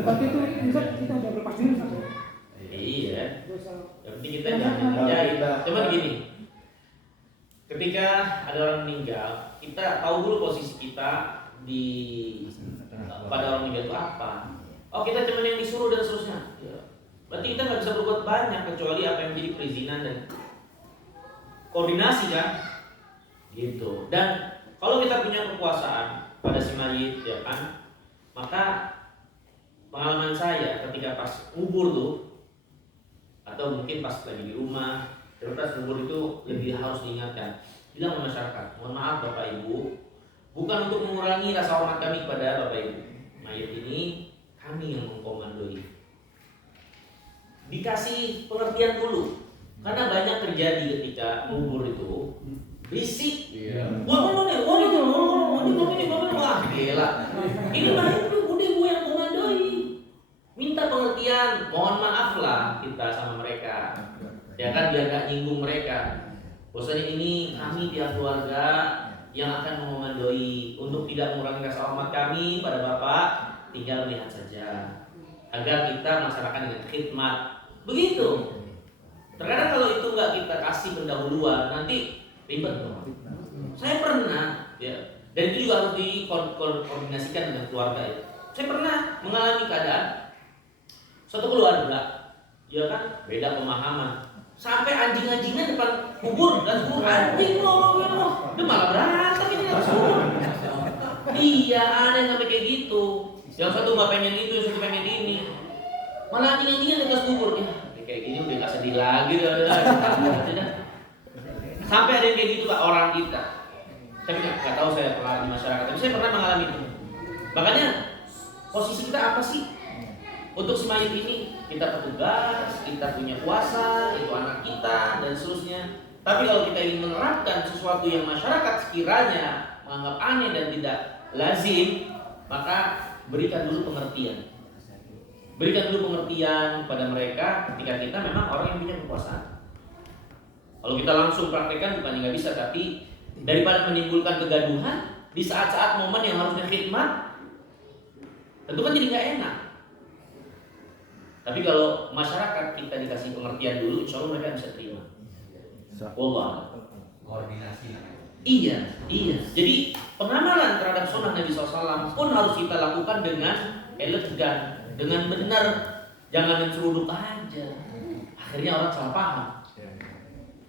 Berarti itu Ustaz, kita udah berlepas diri Ustaz. Iya. Yang penting kita jangan kerjain. Cuman gini. Ketika ada orang meninggal, kita tahu dulu posisi kita di pada orang meninggal itu apa. Oh, kita cuma yang disuruh dan seterusnya. Ya. Berarti kita nggak bisa berbuat banyak kecuali apa yang menjadi perizinan dan koordinasi kan, gitu. Dan kalau kita punya kekuasaan pada si mayit, ya kan, maka pengalaman saya ketika pas ngubur tuh, atau mungkin pas lagi di rumah, prioritas ngubur itu lebih harus diingatkan. Bilang sama masyarakat, mohon maaf Bapak Ibu, bukan untuk mengurangi rasa hormat kami kepada Bapak Ibu. Mayit ini kami yang mengkomandoi. Dikasih pengertian dulu, karena banyak terjadi ketika ngubur itu berisik. Wah, gila. Ini mayit udah gue yang komandoi. Minta pengertian, mohon maaf lah kita sama mereka. Ya kan, biar gak nyinggung mereka. Bosan ini kami pihak keluarga yang akan mengomandoi untuk tidak mengurangi rasa hormat kami pada Bapak, tinggal melihat saja agar kita melaksanakan dengan khidmat. Begitu. Terkadang kalau itu nggak kita kasih pendahuluan, nanti ribet dong. Saya pernah, ya, dan itu juga harus dikoordinasikan dengan keluarga ya. Saya pernah mengalami keadaan suatu keluarga, ya kan, beda pemahaman. Sampai anjing-anjingan depan kubur dan kubur anjing loh, itu malah berantem ini nggak kubur. Iya, aneh sampai kayak gitu. Yang satu nggak pengen itu, yang satu pengen ini. Malah anjing-anjingan di atas kubur. Ya, kayak gini udah nggak sedih lagi, udah. Sampai ada yang kayak gitu Pak, orang kita. Tapi nggak tahu saya pernah di masyarakat, tapi saya pernah mengalami itu. Makanya posisi kita apa sih? Untuk si mayit ini kita petugas, kita punya kuasa, itu anak kita dan seterusnya. Tapi kalau kita ingin menerapkan sesuatu yang masyarakat sekiranya menganggap aneh dan tidak lazim, maka berikan dulu pengertian. Berikan dulu pengertian pada mereka ketika kita memang orang yang punya kekuasaan. Kalau kita langsung praktekkan bukannya nggak bisa, tapi daripada menimbulkan kegaduhan di saat-saat momen yang harusnya khidmat, tentu kan jadi nggak enak. Tapi kalau masyarakat kita dikasih pengertian dulu, insya Allah mereka bisa terima. Wallah. Koordinasi. Iya. Jadi pengamalan terhadap sunnah Nabi SAW pun harus kita lakukan dengan elegan, dengan benar. Jangan yang seruduk aja. Akhirnya orang salah paham.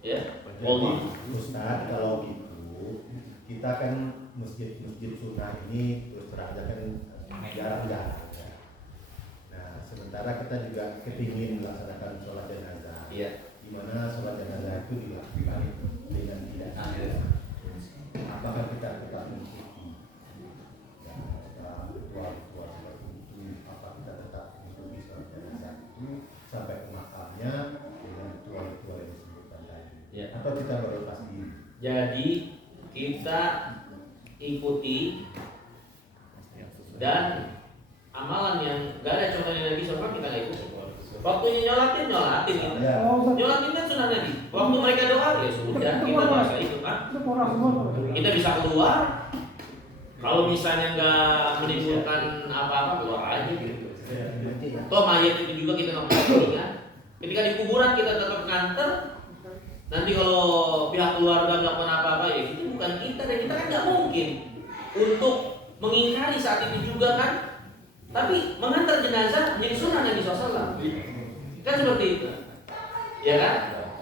Ya. Wallah. Ustaz, kalau gitu kita kan masjid-masjid sunnah ini terus terang kan jarang-jarang. Nah, sementara kita juga kepingin melaksanakan sholat jenazah. Iya. Di mana sholat jenazah itu dilakukan dengan tidak adil. Apakah kita tetap mengikuti ritual seperti itu? Apa kita tetap mengikuti sholat jenazah itu sampai ke makamnya dengan ritual-ritual yang disebutkan tadi? Ya. Atau kita berlepas diri? Jadi kita ikuti dan amalan yang gak ada contohnya Nabi SAW kita gak ikuti. Waktunya nyolatin gitu. Ya. Nyolatin kan sunnah Nabi. Waktu mereka doa ya sudah kita bahasa itu kan. Kita bisa keluar. Kalau misalnya nggak menimbulkan apa-apa keluar aja gitu. Toh mayat itu juga kita nggak punya pilihan. Ketika di kuburan kita tetap nganter, nanti kalau pihak keluarga melakukan apa-apa ya itu bukan kita, dan kita kan nggak mungkin untuk mengingkari saat itu juga kan. Tapi mengantar jenazah menjadi sunnah Nabi SAW, kan seperti itu, ya kan?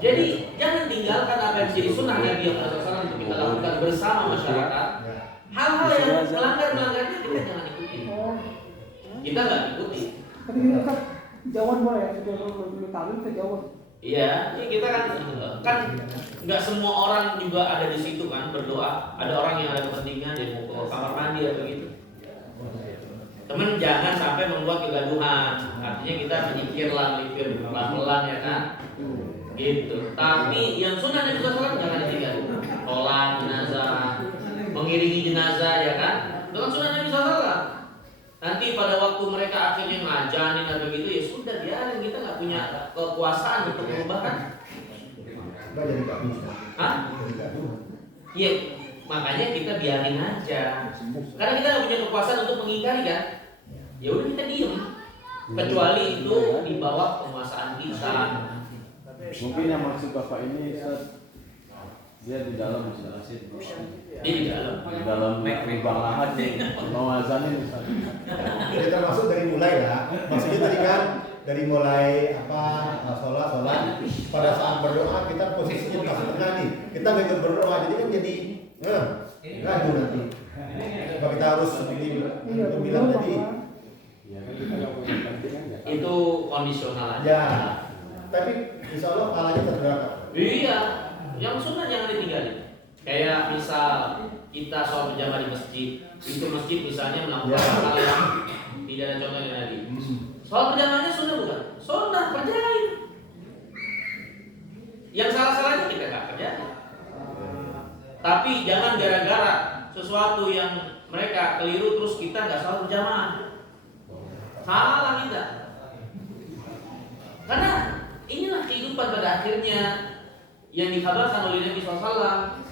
Jadi jangan tinggalkan apa yang menjadi sunnah Nabi SAW untuk kita lakukan bersama masyarakat. Hal-hal yang melanggar-melanggarnya kita jangan ikuti. Kita nggak ikuti. Tapi kita jauhan boleh ya, dulu tahu kita jauhan. Iya, ya kita kan nggak semua orang juga ada di situ kan berdoa. Ada orang yang ada kepentingan dia mau ke kamar mandi atau gitu. Temen jangan sampai membuat kegaduhan. Artinya kita menyikir pelan-pelan ya kan. Gitu. Tapi yang sunnah Nabi SAW jangan ditinggal. Sholat jenazah, mengiringi jenazah ya kan. Dengan sunnah Nabi SAW. Nanti pada waktu mereka akhirnya ngajanin atau gitu ya sudah, biarin, kita nggak punya kekuasaan untuk merubah kan. Nggak jadi nggak bisa. Hah? Jadi gaduh. Iya, makanya kita biarin aja. Karena kita nggak punya kekuasaan untuk mengingkari kan. Ya udah kita diem. Kecuali itu di bawah penguasaan kita. Mungkin yang maksud Bapak ini dia di dalam misalnya Di dalam lubang lahat mau azanin misalnya. Jadi termasuk dari mulai lah. Maksudnya tadi kan dari mulai sholat pada saat berdoa kita posisinya pas tengah nih. Kita nggak ikut berdoa jadi kan jadi ragu nanti. Kalau kita harus seperti bilang tadi. Itu kondisional aja. Ya. Tapi insya Allah pahalanya terberapa? Iya, yang sunnah jangan ditinggalin. Kayak misal kita sholat berjamaah di masjid, itu masjid misalnya melakukan hal yang tidak ada contohnya Nabi. Sholat berjamaahnya sunnah bukan? Sunnah, kerjain. Yang salah-salahnya kita nggak kerjain. Tapi jangan gara-gara sesuatu yang mereka keliru terus kita nggak sholat berjamaah. Salah kita. Karena inilah kehidupan pada akhirnya yang dikabarkan oleh Nabi SAW,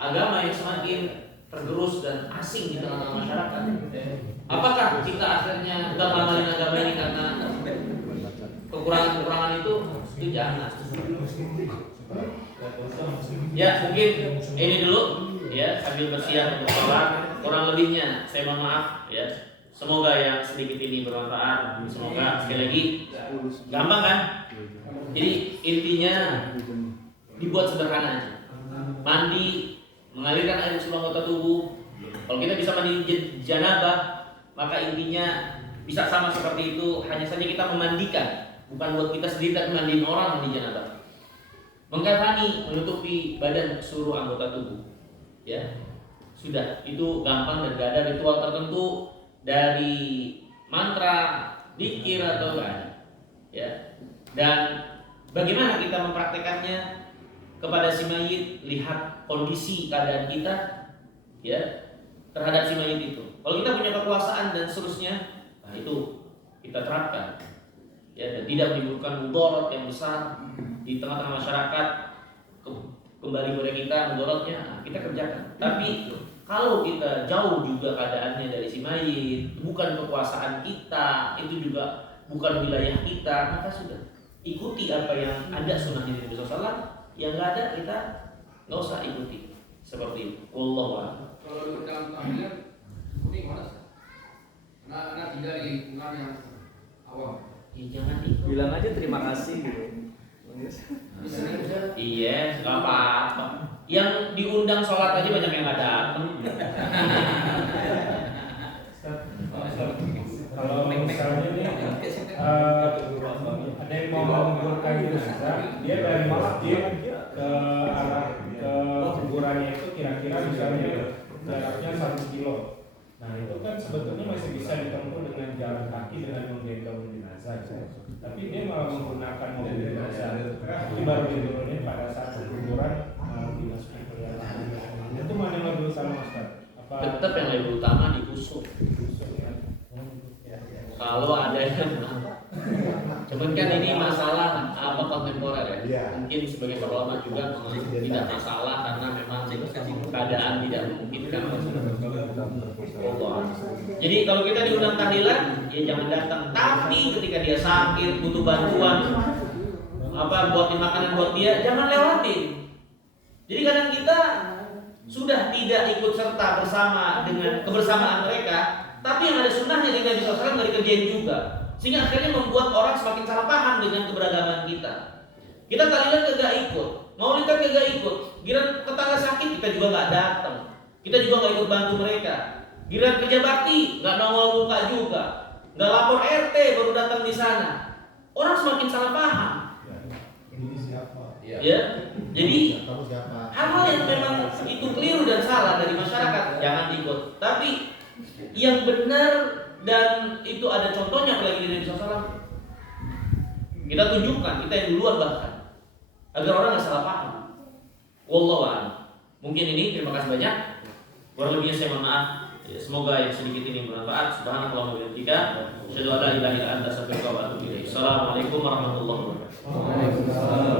agama yang semakin tergerus dan asing di tengah-tengah masyarakat. Apakah kita akhirnya nggak ngamalin agama ini karena kekurangan-kekurangan itu jangan. Ya mungkin ini dulu ya sambil bersiap untuk sholat. Kurang lebihnya saya mohon maaf ya. Semoga yang sedikit ini bermanfaat. Semoga sekali lagi gampang kan? Jadi intinya dibuat sederhana aja. Mandi, mengalirkan air ke seluruh anggota tubuh. Kalau kita bisa mandi janabah, maka intinya bisa sama seperti itu. Hanya saja kita memandikan, bukan buat kita sendiri, tapi mandiin orang mandi janabah. Mengkafani, menutupi badan seluruh anggota tubuh. Ya, sudah. Itu gampang dan gak ada ritual tertentu dari mantra, dzikir atau gak ada. Ya. Dan bagaimana kita mempraktekannya kepada si mayit? Lihat kondisi keadaan kita ya terhadap si mayit itu. Kalau kita punya kekuasaan dan seterusnya, nah itu kita terapkan ya, dan tidak menimbulkan mudarat yang besar di tengah-tengah masyarakat. Kembali kepada kita, mudaratnya kita kerjakan. Tapi kalau kita jauh juga keadaannya dari si mayit, bukan kekuasaan kita, itu juga bukan wilayah kita, maka sudah ikuti apa yang ada sunnah Nabi SAW. Yang nggak ada kita nggak usah ikuti seperti itu. Wallahu a'lam. Kalau diundang tahlilan, ini gimana? Karena tinggal di lingkungan yang awam. Ya, jangan ikut. Bilang aja terima kasih gitu. Iya, nggak apa-apa. Yang diundang sholat aja banyak yang nggak datang. Kalau misalnya nih ada yang mau menguburkan jenazah, dia dari masjid ke arah ke kuburannya itu kira-kira misalnya jaraknya 1 kilo. Nah itu kan sebetulnya masih bisa ditempuh dengan jalan kaki dengan menggendong jenazah. Tapi dia malah menggunakan mobil jenazah. Itu baru diturunin pada saat kuburan dimasukin ke dalam. Itu mana yang lebih utama, Ustaz? Tetap yang lebih utama diusuk. Kalau ada yang cuman kan ini masalah apa kontemporer ya. Mungkin sebagai ulama juga tidak masalah karena memang keadaan tidak memungkinkan. Jadi kalau kita diundang tahlilan ya jangan datang. Tapi ketika dia sakit butuh bantuan, buatin makanan buat dia, jangan lewatin. Jadi kadang kita sudah tidak ikut serta bersama dengan kebersamaan mereka, tapi yang ada sunnahnya di Nabi SAW nggak dikerjain juga, sehingga akhirnya membuat orang semakin salah paham dengan keberagaman kita. Kita tahlilan kagak ikut, maulid kan kagak ikut, giliran tetangga sakit kita juga nggak datang, kita juga nggak ikut bantu mereka. Giliran kerja bakti nggak nongol muka juga, nggak lapor RT baru datang di sana. Orang semakin salah paham. Ini siapa? Ya, jadi Kamu siapa? hal-hal yang memang itu keliru dan salah dari masyarakat jangan ikut. Tapi yang benar dan itu ada contohnya apalagi di Nabi SAW, kita tunjukkan, kita yang duluan bahkan, agar orang nggak salah paham. Wallahu a'lam. Mungkin ini, terima kasih banyak. Kurang lebihnya saya mohon maaf. Ya, semoga yang sedikit ini bermanfaat. Subhanallah wa bihamdika, asyhadu an la ilaha illa anta, astaghfiruka wa atubu ilaik. Assalamualaikum warahmatullahi wabarakatuh.